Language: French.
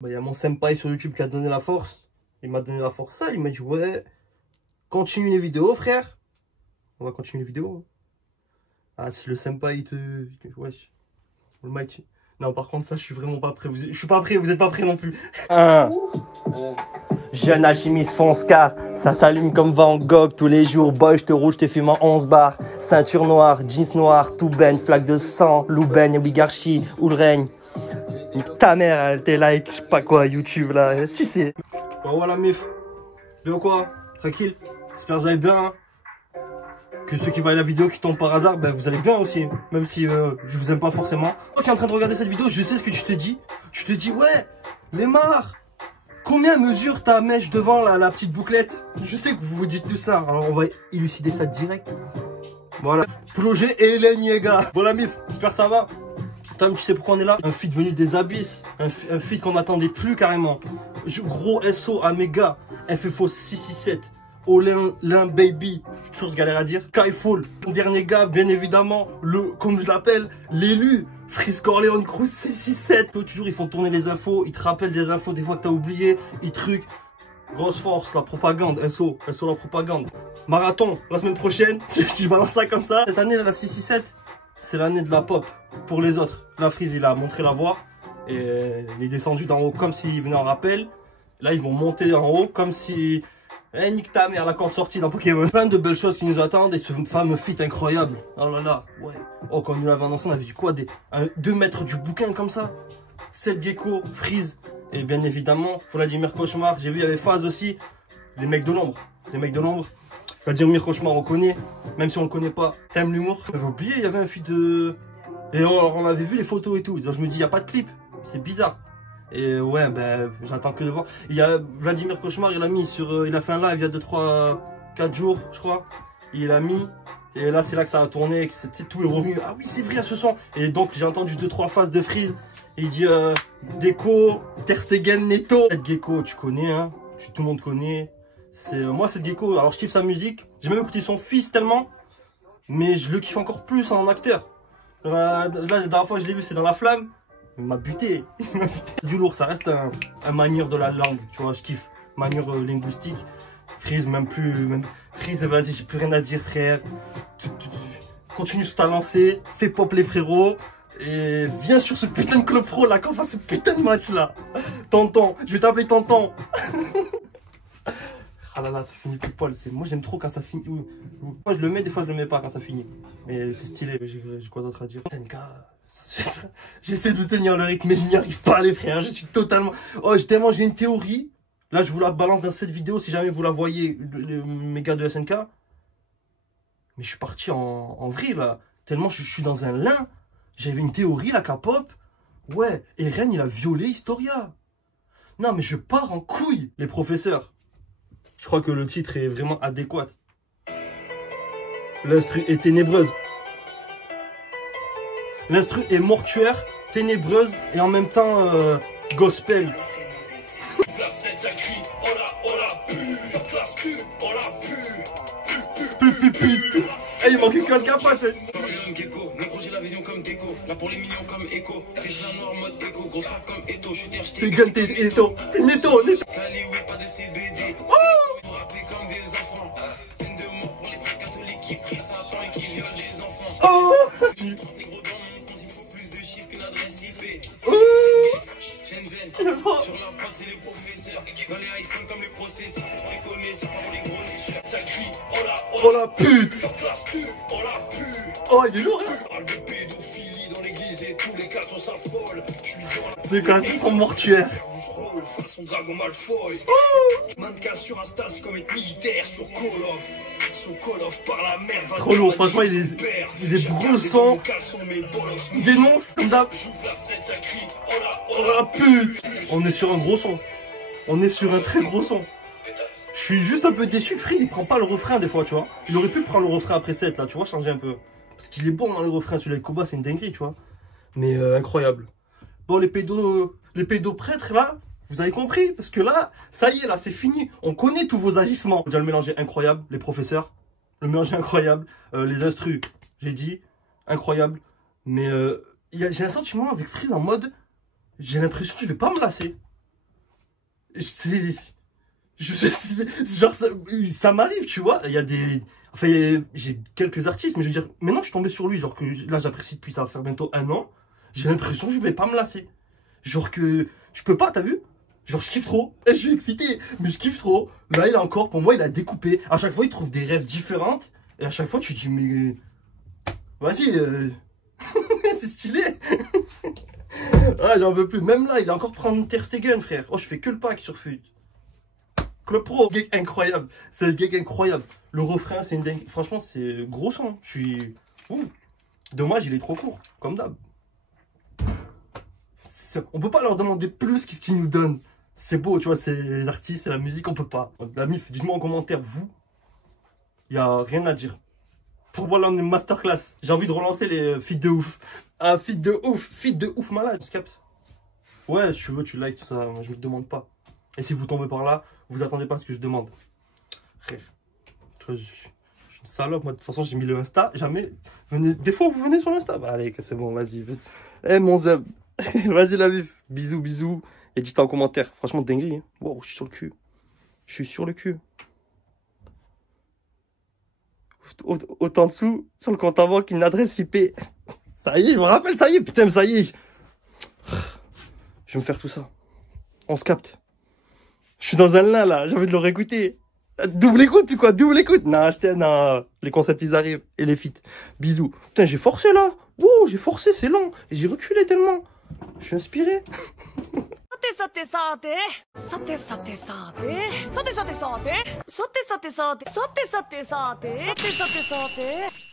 Bah, y a mon senpai sur YouTube qui a donné la force. Il m'a donné la force, ça. Il m'a dit, ouais, continue les vidéos, frère. On va continuer les vidéos. Ah, si le senpai, il te... Wesh. Le mec... Non, par contre, ça, je suis vraiment pas prêt. Je suis pas prêt, vous êtes pas prêts non plus. Jeune alchimiste fonce car ça s'allume comme Van Gogh tous les jours. Boy, je te rouge, je te fume en 11 bars. Ceinture noire, jeans noirs, tout baigne, flaque de sang, loup baigne, oligarchie, où le règne. Ta mère, elle t'es like, je sais pas quoi, YouTube là, sucé. Bon, voilà, mif. Léo, quoi? Tranquille? J'espère que vous allez bien, hein? Que ceux qui voient la vidéo qui tombent par hasard, ben vous allez bien aussi. Même si je vous aime pas forcément. Toi qui es en train de regarder cette vidéo, je sais ce que tu te dis. Tu te dis, ouais, mais marre. Combien mesure ta mèche devant la petite bouclette? Je sais que vous vous dites tout ça. Alors on va élucider ça direct. Voilà. Plongé et Hélène Yega. Voilà, mif, j'espère que ça va. Tom, tu sais pourquoi on est là? Un feat venu des abysses. Un feat qu'on n'attendait plus carrément. Gros SO à mes gars. FFO 667. Olin Baby. Source galère à dire. Skyfall. Dernier gars, bien évidemment. Comme je l'appelle, l'élu. Freeze Corleone Cruz C67. Toujours, ils font tourner les infos. Ils te rappellent des infos des fois que t'as oublié. Ils truquent. Grosse force, la propagande. SO la propagande. Marathon, la semaine prochaine. Je balance ça comme ça. Cette année, la 667, c'est l'année de la pop. Pour les autres. La Freeze, il a montré la voie. Et il est descendu d'en haut comme s'il venait en rappel. Là, ils vont monter en haut comme si... Eh, nique ta mère, la corde sortie dans Pokémon. Plein de belles choses qui nous attendent et ce fameux feat incroyable. Oh là là, ouais. Oh, quand on nous l'avait annoncé, on avait dit quoi? 2 mètres du bouquin comme ça. 7 Gecko, Freeze. Et bien évidemment, Vladimir Cauchemar. J'ai vu, il y avait Phase aussi. Les mecs de l'ombre. Les mecs de l'ombre. Vladimir Cauchemar, on connaît. Même si on le connaît pas, t'aimes l'humour. J'avais oublié, il y avait un feat de... Et on avait vu les photos et tout. Donc, je me dis, il n'y a pas de clip. C'est bizarre. Et ouais, ben, j'attends que de voir. Il y a Vladimir Cauchemar, il a mis sur... il a fait un live il y a 2, 3, 4 jours, je crois. Il a mis... Et là, c'est là que ça a tourné, que tout est revenu. Ah oui, c'est vrai, ce son. Et donc, j'ai entendu 2, 3 phases de Freeze. Et il dit... Deco, Ter Stegen, Neto. Cette Gecko, tu connais, hein. Tout le monde connaît. Moi, cette Gecko, alors je kiffe sa musique. J'ai même écouté son fils tellement. Mais je le kiffe encore plus en acteur. Là, la dernière fois que je l'ai vu, c'est dans La Flamme. Il m'a buté. Du lourd, ça reste un manière de la langue, tu vois, je kiffe. Manière linguistique. Freeze, Freeze, vas-y, j'ai plus rien à dire, frère. Continue sur ta lancée, fais pop les frérots. Et viens sur ce putain de club pro là, qu'on fasse ce putain de match là. Tonton, je vais t'appeler tonton. Ah là là, ça finit plus poil. Moi j'aime trop quand ça finit. Moi je le mets, des fois je le mets pas quand ça finit. Mais c'est stylé, j'ai quoi d'autre à dire. J'essaie de tenir le rythme mais je n'y arrive pas les frères. Je suis totalement... Oh, tellement j'ai une théorie. Là je vous la balance dans cette vidéo si jamais vous la voyez, mes gars de SNK. Mais je suis parti en vrille là. Tellement je suis dans un lin. J'avais une théorie là, K-pop. Ouais, Eren il a violé Historia. Non mais je pars en couille. Les professeurs. Je crois que le titre est vraiment adéquat. L'instru est ténébreuse. L'instru est mortuaire, ténébreuse et en même temps gospel. Eh, il manquait quelqu'un pas, c'est... J'ai la vision comme déco, là pour les millions comme écho. T'es la noire mode écho, grosse rap comme Eto. Je suis terre, t'es gun, t'es Eto, t'es Neto, Neto. Cali, oui, pas de CBD. Vous rappelez comme des enfants. Peine de mort pour les frères catholiques qui prient Satan et qui violent des enfants. Oh. Négro dans mon compte, il faut plus de chiffres qu'une adresse IP. Shenzhen, sur la prod, c'est les professeurs. Dans les iPhones comme les processeurs, c'est pour les connaisseurs, pas pour les gros lécheurs. Ça crie, oh la pute. Oh la pute. Oh, il est lourd, hein. Parle de pédophilie dans l'église et tous les cartons s'affolent. C'est quand même son mortuaire. Façon Dragon Malfoy. Mannequin sur Insta, c'est comme être militaire sur Call of. Sur Call of par la mer. Trop lourd, franchement, il est brossant. Il dénonce, comme d'hab. Oh la pute. On est sur un gros son. On est sur un très gros son. Je suis juste un peu déçu que Freeze il prend pas le refrain des fois, tu vois. Il aurait pu prendre le refrain après 7 là, tu vois, changer un peu. Parce qu'il est bon dans les refrains, celui-là, le Koba, c'est une dinguerie, tu vois. Mais incroyable. Bon, les pédos prêtres là, vous avez compris. Parce que là, ça y est, là, c'est fini. On connaît tous vos agissements. Déjà, le mélange est incroyable, les professeurs. Le mélange est incroyable. Les instrus, j'ai dit, incroyable. Mais j'ai un sentiment avec Freeze en mode, j'ai l'impression que je vais pas me lasser. Genre, ça m'arrive, tu vois. Il y a des... Enfin, j'ai quelques artistes, mais je veux dire, maintenant je suis tombé sur lui, genre que là j'apprécie depuis, ça va faire bientôt 1 an. J'ai l'impression que je vais pas me lasser. Genre que je peux pas, t'as vu? Genre je kiffe trop. Et je suis excité, mais je kiffe trop. Là, il a encore, pour moi, il a découpé. À chaque fois, il trouve des rêves différentes. Et à chaque fois, tu te dis, mais... Vas-y, c'est stylé. Ah, j'en veux plus. Même là, il a encore prendre Ter Stegen, frère. Oh, je fais que le pack sur FUT. Club Pro, gag incroyable. C'est un gag incroyable. Le refrain, c'est une dingue. Franchement, c'est gros son. Je suis... Ouh. Dommage, il est trop court, comme d'hab. On peut pas leur demander plus que ce qu'ils nous donnent. C'est beau, tu vois, c'est les artistes, c'est la musique, on peut pas. La MIF, dites-moi en commentaire, vous, il y a rien à dire. Pour moi, là, on est masterclass. J'ai envie de relancer les feats de ouf. Ah, feat de ouf malade. Tu captes? Ouais, si tu veux, tu likes, tout ça, moi, je me demande pas. Et si vous tombez par là, vous attendez pas à ce que je demande. Frère, je suis une salope, moi, de toute façon, j'ai mis le Insta, jamais... Venez... Des fois, vous venez sur l'Insta. Bah, allez, c'est bon, vas-y. Eh, mon zeb. Vas-y, la MIF. Bisous, bisous. Et dites en commentaire. Franchement, dinguerie. Hein. Wow, je suis sur le cul. Je suis sur le cul. Autant dessous, sur le compte en banque, une adresse IP. Ça y est, je me rappelle, ça y est, putain, ça y est. Je vais me faire tout ça. On se capte. Je suis dans un lin, là. J'ai envie de le réécouter. Double écoute, quoi, double écoute. Non, non. Les concepts, ils arrivent. Et les feats. Bisous. Putain, j'ai forcé, là. Wow, j'ai forcé, c'est long. Et j'ai reculé tellement. Je suis inspiré. さてさてさてさてさてさてさてさてさてさてさてさてさてさてさてさてさてさて